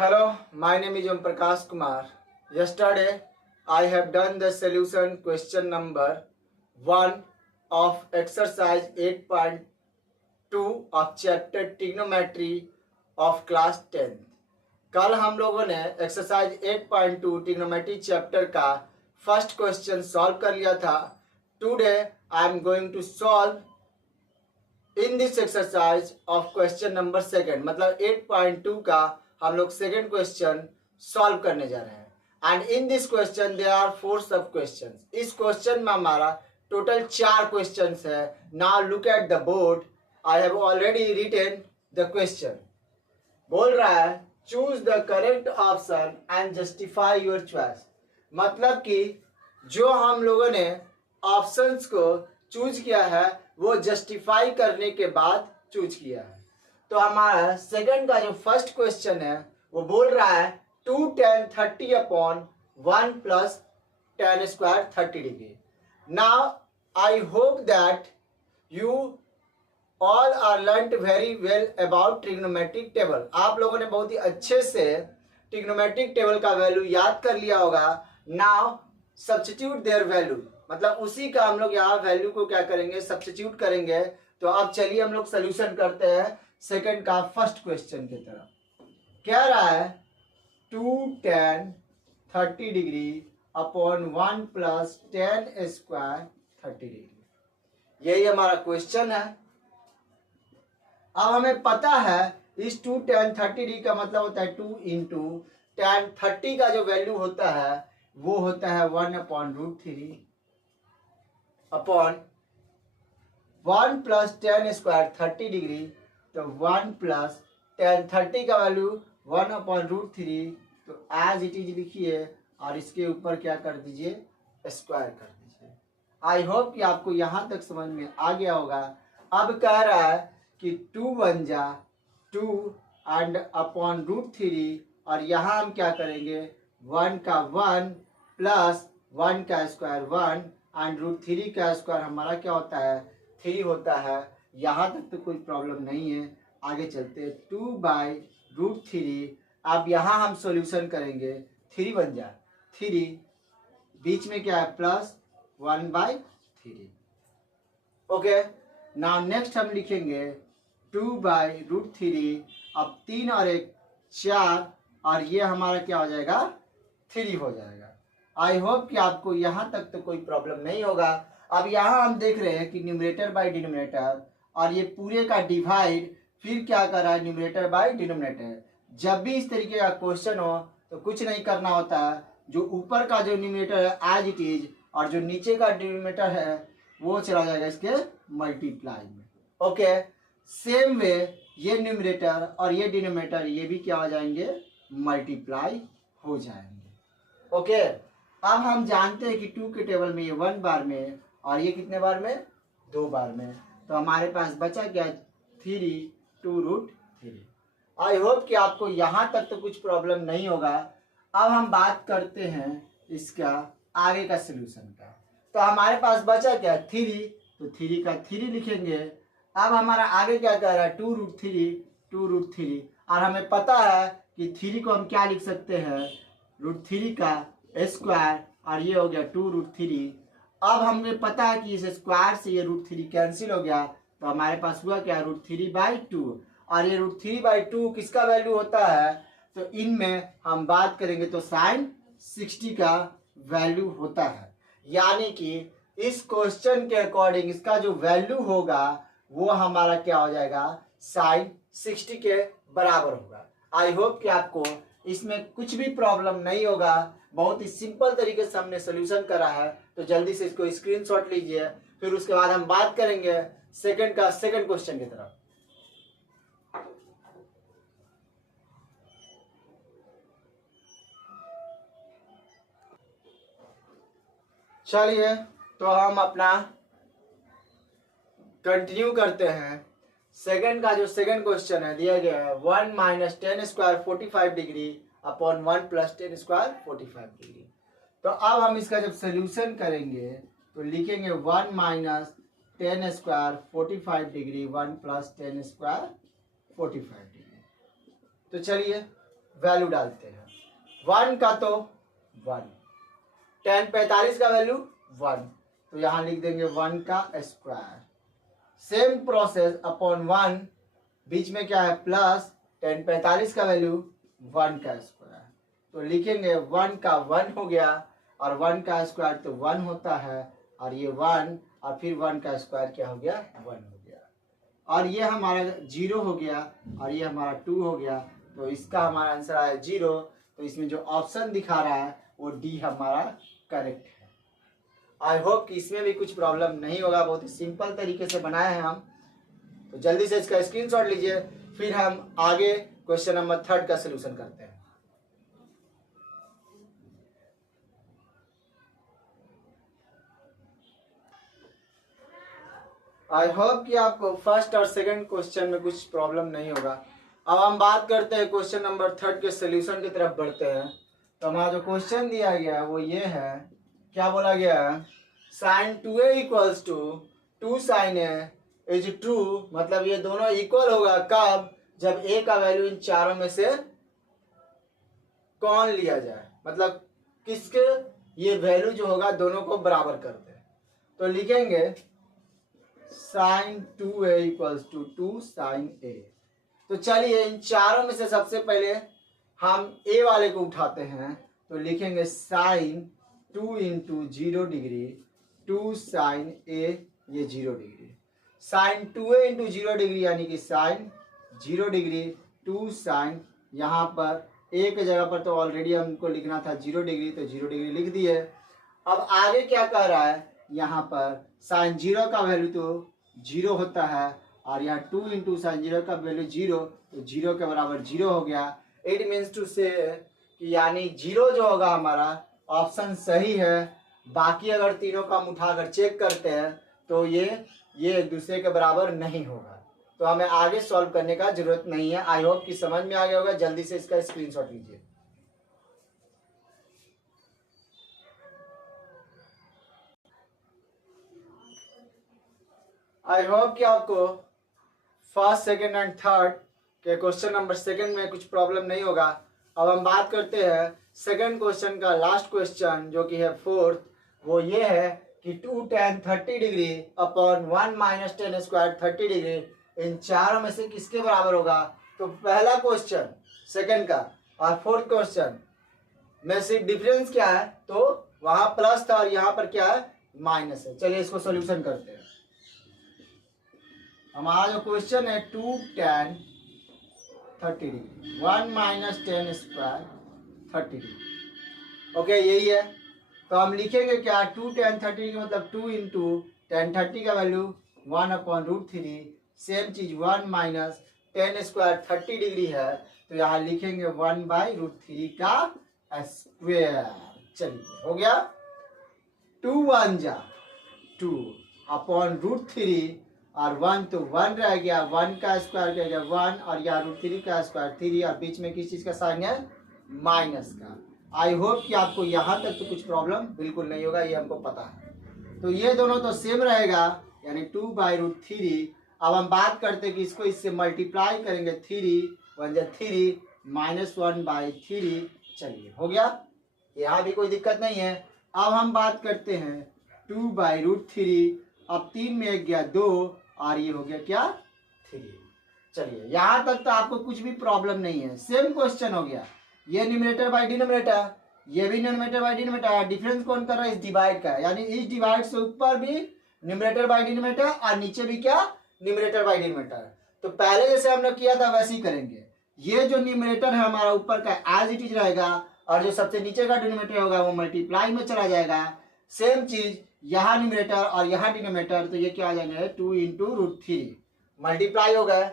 Hello, my name is Om Prakash Kumar. Yesterday, I have done the solution question number 1 of exercise 8.2 of chapter trigonometry of class 10th. कल हम लोगों ने exercise 8.2 trigonometry chapter का first question solve कर लिया था. Today I am going to solve in this exercise of question number second. मतलब 8.2 का हम लोग सेकेंड क्वेश्चन सॉल्व करने जा रहे हैं. And in this question there are 4 sub question. इस क्वेश्चन में हमारा टोटल 4 क्वेश्चन है. Now look at the board. I have already written the question. बोल रहा है choose the correct option and justify your choice. मतलब कि जो हम लोगों ने ऑप्शंस को चूज किया है वो जस्टिफाई करने के बाद चूज किया है. तो हमारा सेकंड का जो फर्स्ट क्वेश्चन है वो बोल रहा है 2 tan 30 upon 1 plus tan square 30 degree. Now I hope that you all are learned very well about trigonometric table. आप लोगों ने बहुत ही अच्छे से ट्रिग्नोमेट्रिक टेबल का वैल्यू याद कर लिया होगा. Now substitute their value. मतलब उसी का हम लोग यहाँ वैल्यू को क्या करेंगे, सब्स्टिट्यूट करेंगे. तो अब चलिए हम लोग सोल्यूशन करते हैं सेकंड का फर्स्ट क्वेश्चन की तरफ. क्या रहा है 2 tan 30 degree upon 1 plus tan square 30 degree. यही हमारा क्वेश्चन है. अब हमें पता है इस 2 tan 30 डिग्री का मतलब होता है 2 इंटू tan 30 का जो वैल्यू होता है वो होता है 1 upon √3 upon 1 plus tan square 30 degree. तो 1 प्लस tan 30 का वैल्यू 1 अपॉन √3. तो एज इट इज लिखिए और इसके ऊपर क्या कर दीजिए, स्क्वायर कर दीजिए. आई होप कि आपको यहाँ तक समझ में आ गया होगा. अब कह रहा है कि 2 1 जा 2 एंड अपॉन √3 और यहाँ हम क्या करेंगे 1 का 1 प्लस 1 का स्क्वायर 1 एंड √3 का स्क्वायर हमारा क्या होता है 3 होता है. यहाँ तक तो कोई प्रॉब्लम नहीं है. आगे चलते 2/√3. अब यहाँ हम सॉल्यूशन करेंगे 3 1 जा 3 बीच में क्या है प्लस 1/3. ओके. नाउ नेक्स्ट हम लिखेंगे 2/√3. अब 3 और 1 4 और ये हमारा क्या हो जाएगा 3 हो जाएगा. आई होप कि आपको यहाँ तक तो कोई प्रॉब्लम नहीं होगा. अब यहाँ हम देख रहे हैं कि न्यूमरेटर बाय डिनोमिनेटर और ये पूरे का डिवाइड फिर क्या कर रहा है न्यूमरेटर बाय डिनोमिनेटर. जब भी इस तरीके का क्वेश्चन हो तो कुछ नहीं करना होता है. जो ऊपर का जो न्यूमरेटर है एज इट इज और जो नीचे का डिनोमिनेटर है वो चला जाएगा इसके मल्टीप्लाई में. ओके. सेम वे ये न्यूमरेटर और ये डिनोमिनेटर ये भी क्या हो जाएंगे मल्टीप्लाई हो जाएंगे. ओके. अब हम जानते हैं कि 2 के टेबल में ये 1 बार में और ये कितने बार में 2 बार में. तो हमारे पास बचा क्या 3 2√3. आई होप कि आपको यहाँ तक तो कुछ प्रॉब्लम नहीं होगा. अब हम बात करते हैं इसका आगे का सलूशन का. तो हमारे पास बचा क्या 3. तो 3 का 3 लिखेंगे. अब हमारा आगे क्या कह रहा है 2√3 और हमें पता है कि 3 को हम क्या लिख सकते हैं √3 का स्क्वायर और ये हो गया 2√3. अब हमें पता है कि इस स्क्वायर से ये √3 कैंसिल हो गया. तो हमारे पास हुआ क्या √3/2 और ये √3/2 किसका वैल्यू होता है. तो इनमें हम बात करेंगे तो sin 60 का वैल्यू होता है. यानी कि इस क्वेश्चन के अकॉर्डिंग इसका जो वैल्यू होगा वो हमारा क्या हो जाएगा sin 60 के बराबर होगा. आई होप कि आपको इसमें कुछ भी प्रॉब्लम नहीं होगा. बहुत ही सिंपल तरीके से हमने सोल्यूशन करा है. तो जल्दी से इसको स्क्रीनशॉट लीजिए. फिर उसके बाद हम बात करेंगे सेकंड क्वेश्चन की तरफ. चलिए तो हम अपना कंटिन्यू करते हैं. सेकंड का जो सेकंड क्वेश्चन है दिया गया है 1 minus tan square 45 degree upon 1 plus tan square 45 degree. तो अब हम इसका जब सोल्यूशन करेंगे तो लिखेंगे 1 minus tan square 45 degree 1 plus tan square 45 degree. तो चलिए वैल्यू डालते हैं। 1 का तो 1, tan 45 का वैल्यू 1, तो यहाँ लिख देंगे 1 का स्क्वायर। सेम प्रोसेस अपॉन 1, बीच में क्या है प्लस, tan 45 का वैल्यू 1 का स्क्वायर, तो लिखेंगे 1 का 1 हो गया, और 1 का स्क्वायर तो 1 होता है, और ये 1 और फिर 1 का स्क्वायर क्या हो गया 1 हो गया, और ये हमारा 0 हो गया, और ये हमारा 2 हो गया, तो इसका हमारा आंसर आया 0। तो इसमें जो ऑप्शन दिखा रहा है वो डी हमारा करेक्ट है। आई होप कि इसमें भी कुछ प्रॉब्लम नहीं होगा, बहुत ही सिंपल तरीके से बनाए हैं हम। तो जल्दी से इसका स्क्रीनशॉट लीजिए, फिर हम आगे क्वेश्चन नंबर 3 का सलूशन करते हैं। आई होप कि आपको फर्स्ट और सेकंड क्वेश्चन में कुछ प्रॉब्लम नहीं होगा। अब हम बात करते हैं क्वेश्चन नंबर 3 के सॉल्यूशन की तरफ बढ़ते हैं। तो हमारा जो क्वेश्चन दिया गया है वो ये है, क्या बोला गया है, sin 2a equals to 2 sin a is true, मतलब ये दोनों इक्वल होगा कब, जब a का वैल्यू इन चारों में से कौन लिया जाए, मतलब किसके ये वैल्यू जो होगा दोनों को बराबर कर दे। तो लिखेंगे sin 2a equals to 2 sin a। तो चलिए इन चारों में से सबसे पहले हम a वाले को उठाते हैं, तो लिखेंगे sin 2 into 0 degree 2 sin a, ये 0 degree, sin 2a into 0 degree यानी कि sin 0 डिग्री 2 sin, यहाँ पर a के जगह पर तो ऑलरेडी हमको लिखना था 0 डिग्री, तो 0 डिग्री लिख दिए। अब आगे क्या कह रहा है, यहाँ पर sin 0 का वैल्यू तो 0 होता है, और यहाँ 2 इंटू sin 0 का वैल्यू 0, तो 0 के बराबर 0 हो गया। इट मीन्स टू से कि यानी 0 जो होगा हमारा ऑप्शन सही है। बाकी अगर तीनों का हम उठाकर चेक करते हैं तो ये एक दूसरे के बराबर नहीं होगा, तो हमें आगे सॉल्व करने का जरूरत नहीं है। आई होप कि समझ में आ गया होगा। जल्दी से इसका स्क्रीनशॉट लीजिए। आई होप कि आपको फर्स्ट, सेकेंड एंड थर्ड के क्वेश्चन नंबर 2 में कुछ प्रॉब्लम नहीं होगा। अब हम बात करते हैं सेकेंड क्वेश्चन का, लास्ट क्वेश्चन जो कि है 4th। वो ये है कि 2 tan 30 degree upon 1 minus ten square 30 degree in चारों में से किसके बराबर होगा। तो पहला क्वेश्चन सेकेंड का और 4th क्वेश्चन में सिर्फ डिफरेंस क्या है, तो वहां प्लस था और यहाँ पर क्या है माइनस है। चलिए इसको सोल्यूशन करते हैं। हमारा जो क्वेश्चन है 2 tan 30 degree 1 minus ten square 30 degree, okay यही है। तो हम लिखेंगे क्या, 2 tan 30 डिग्री मतलब 2 इंटू tan 30 का वैल्यू 1 अपॉन √3, सेम चीज 1 माइनस टेन स्क्वायर 30 डिग्री है, तो यहाँ लिखेंगे 1 बाई √3 का स्क्वायर। चलिए हो गया, 2 1 जा 2 अपॉन √3 और 1 तो 1 रह गया, 1 का स्क्वायर क्या गया 1, और यहाँ √3 का स्क्वायर 3, और बीच में किस चीज का साइन है माइनस का। आई होप कि आपको यहाँ तक तो कुछ प्रॉब्लम बिल्कुल नहीं होगा, ये हमको पता है। तो ये दोनों तो सेम रहेगा यानी 2 बाई √3। अब हम बात करते हैं कि इसको इससे मल्टीप्लाई करेंगे, 3 1 जा 3 माइनस 1 बाई 3। चलिए हो गया, यहाँ भी कोई दिक्कत नहीं है। अब हम बात करते हैं 2 बाई √3, अब 3 में 1 गया 2, और ये हो गया क्या 3। चलिए यहाँ तक तो आपको कुछ भी प्रॉब्लम नहीं है, सेम क्वेश्चन हो गया। ये न्यूमरेटर बाई डिनोमिनेटर, ये भी न्यूमरेटर बाई डिनोमिनेटर, डिफरेंस कौन कर रहा है इस डिवाइड का, यानी इस डिवाइड से ऊपर भी न्यूमरेटर बाई डिनोमिनेटर और नीचे भी क्या न्यूमरेटर बाई डिनोमिनेटर। तो पहले जैसे हमने किया था वैसे ही करेंगे। ये जो न्यूमरेटर है हमारा ऊपर का एज इट इज रहेगा, और जो सबसे नीचे का डिनोमिनेटर होगा वो मल्टीप्लाई में चला जाएगा। सेम चीज यहाँ न्यूमरेटर और यहाँ डिनोमिनेटर, तो ये क्या आ जाएंगे 2 इंटू √3 मल्टीप्लाई हो गए।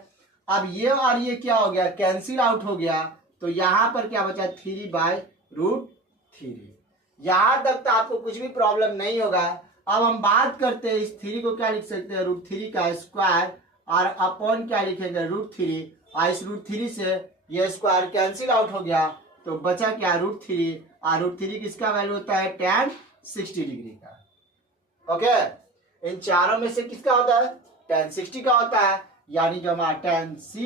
अब ये और ये क्या हो गया कैंसिल आउट हो गया, तो यहाँ पर क्या बचा 3 बाई √3। यहाँ तक तो आपको कुछ भी प्रॉब्लम नहीं होगा। अब हम बात करते हैं इस 3 को क्या लिख सकते हैं √3 का स्क्वायर, और अपॉन क्या लिखेंगे √3, और इस √3 से ये स्क्वायर कैंसिल आउट हो गया, तो बचा क्या √3, और √3 किसका वैल्यू होता है tan 60 डिग्री का। ओके इन चारों में से किसका होता है tan 60 का होता है, यानी जो हमारा tan C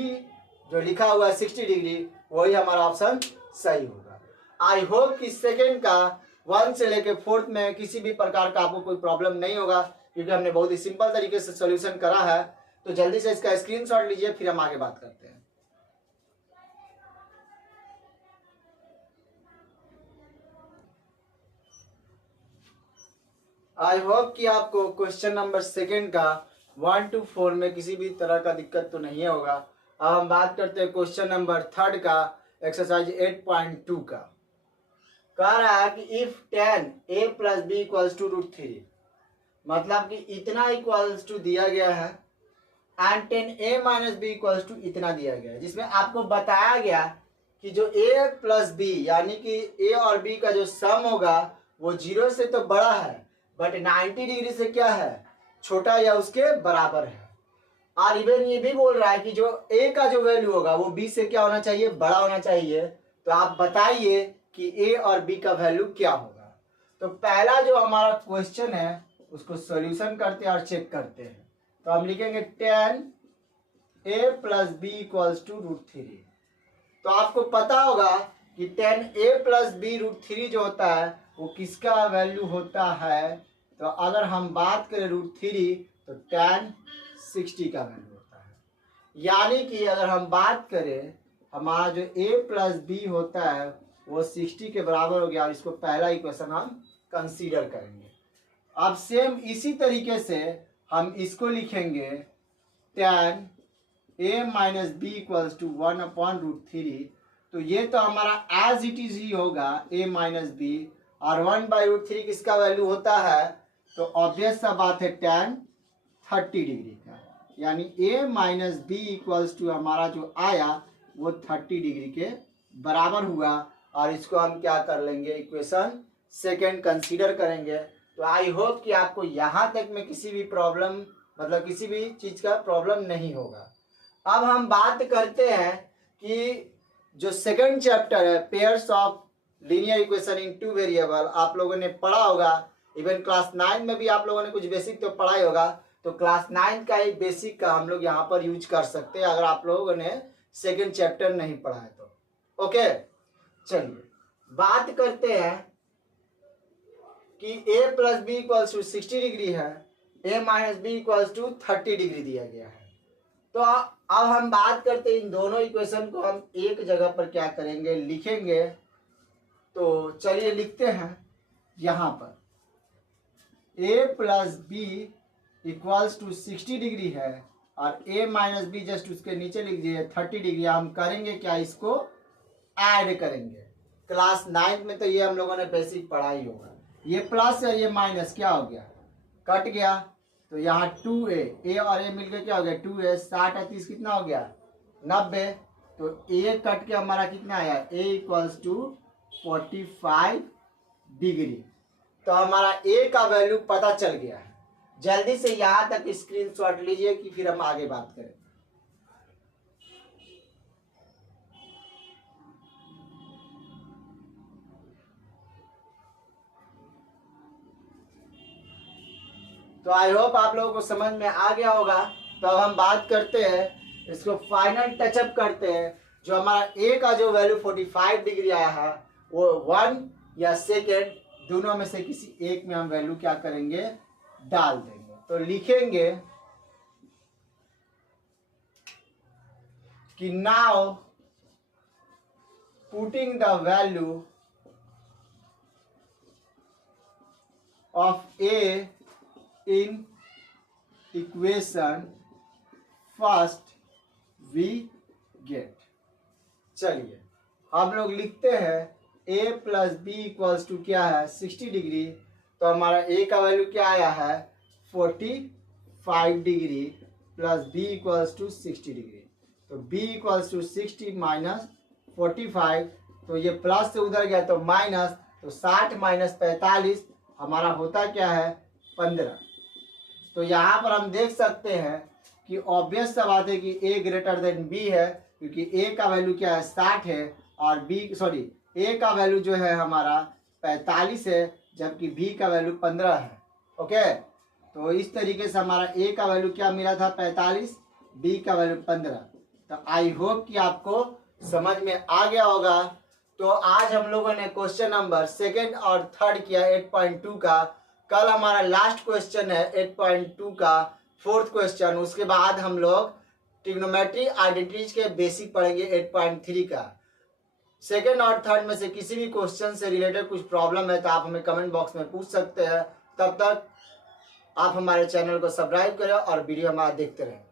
जो लिखा हुआ है 60 डिग्री वही हमारा ऑप्शन सही होगा। आई होप कि सेकेंड का 1 से लेके 4th में किसी भी प्रकार का आपको कोई प्रॉब्लम नहीं होगा, क्योंकि हमने बहुत ही सिंपल तरीके से सॉल्यूशन करा है। तो जल्दी से इसका स्क्रीनशॉट लीजिए, फिर हम आगे बात करते हैं। आई होप कि आपको क्वेश्चन नंबर सेकेंड का 1 to 4 में किसी भी तरह का दिक्कत तो नहीं होगा। अब हम बात करते हैं क्वेश्चन नंबर 3 का, एक्सरसाइज 8.2 का। कह रहा है कि इफ 10a + b = √3, मतलब कि इतना इक्वल्स टू दिया गया है एंड 10a - b = इतना दिया गया है, जिसमें आपको बताया गया कि जो a + b यानी कि a और b का जो सम होगा वो 0 से तो बड़ा है बट 90 डिग्री से क्या है, छोटा या उसके बराबर है। और इवन ये भी बोल रहा है कि जो a का जो वैल्यू होगा वो b से क्या होना चाहिए, बड़ा होना चाहिए। तो आप बताइए कि a और b का वैल्यू क्या होगा। तो पहला जो हमारा क्वेश्चन है उसको सॉल्यूशन करते हैं और चेक करते हैं। तो हम लिखेंगे 10a + b = √3। तो आपको पता होगा कि 10a + b √3 जो होता है वो किसका वैल्यू होता है। तो अगर हम बात करें √3 तो tan 60 का वैल्यू होता है। यानी कि अगर हम बात करें हमारा जो a + b होता है वो 60 के बराबर हो गया, और इसको पहला इक्वेशन हम कंसीडर करेंगे। अब सेम इसी तरीके से हम इसको लिखेंगे tan a - b = 1/√3। तो ये तो हमारा एज इट इज ही होगा a - b, और 1/√3 किसका वैल्यू होता है, तो ऑब्वियस सा बात है tan 30 डिग्री का, यानी a - b = हमारा जो आया वो 30 डिग्री के बराबर हुआ। और इसको हम क्या कर लेंगे, इक्वेशन सेकेंड कंसीडर करेंगे। तो आई होप कि आपको यहाँ तक में किसी भी प्रॉब्लम, मतलब किसी भी चीज़ का प्रॉब्लम नहीं होगा। अब हम बात करते हैं कि जो सेकंड चैप्टर है pairs of linear equation in 2 variable, आप लोगों ने पढ़ा होगा। इवन क्लास 9 में भी आप लोगों ने कुछ बेसिक तो पढ़ा ही होगा। तो क्लास 9 का एक बेसिक का हम लोग यहाँ पर यूज कर सकते हैं अगर आप लोगों ने सेकंड चैप्टर नहीं पढ़ा है तो। ओके, चलिए बात करते हैं कि a + b = 60 डिग्री है, a - b = 30 डिग्री दिया गया है। तो अब हम बात करते हैं इन दोनों इक्वेशन को हम एक जगह पर क्या करेंगे, लिखेंगे। तो चलिए लिखते हैं यहाँ पर a + b = 60 डिग्री है, और a - b जस्ट उसके नीचे लिख दिए 30 डिग्री। हम करेंगे क्या, इसको ऐड करेंगे। क्लास 9 में तो ये हम लोगों ने बेसिक पढ़ा ही होगा। ये प्लस है, ये माइनस, क्या हो गया, कट गया। तो यहाँ 2a और a मिलकर क्या हो गया 2a, 60 है 30 कितना हो गया 90। तो a कट के हमारा कितना आया, a = 45 डिग्री। तो हमारा a का वैल्यू पता चल गया है। जल्दी से यहाँ तक स्क्रीनशॉट लीजिए कि फिर हम आगे बात करें। तो आई होप आप लोगों को समझ में आ गया होगा। तो अब हम बात करते हैं, इसको फाइनल टचअप करते हैं। जो हमारा a का जो वैल्यू 45 डिग्री आया है वो 1 या सेकेंड दोनों में से किसी एक में हम वैल्यू क्या करेंगे, डाल देंगे। तो लिखेंगे कि now putting the value of a in equation first we get। चलिए हम लोग लिखते हैं a + b = क्या है 60 डिग्री। तो हमारा a का वैल्यू क्या आया है 45 डिग्री प्लस b = 60 डिग्री। तो b = 60 - 45, तो ये प्लस से उधर गया तो माइनस, तो 60 - 45 हमारा होता क्या है 15। तो यहाँ पर हम देख सकते हैं कि ऑब्वियस सा बात है कि a > b है, क्योंकि a का वैल्यू क्या है 60 है और a का वैल्यू जो है हमारा 45 है, जबकि b का वैल्यू 15 है। ओके, तो इस तरीके से हमारा a का वैल्यू क्या मिला था 45, b का वैल्यू 15। तो आई होप कि आपको समझ में आ गया होगा। तो आज हम लोगों ने क्वेश्चन नंबर 2 और 3 किया 8.2 का। कल हमारा लास्ट क्वेश्चन है 8.2 का 4th क्वेश्चन। उसके बाद हम लोग ट्रिग्नोमेट्री आइडेंटिटीज के बेसिक पढ़ेंगे 8.3 का। 2nd और 3rd में से किसी भी क्वेश्चन से रिलेटेड कुछ प्रॉब्लम है तो आप हमें कमेंट बॉक्स में पूछ सकते हैं। तब तक आप हमारे चैनल को सब्सक्राइब करें और वीडियो हमारा देखते रहें।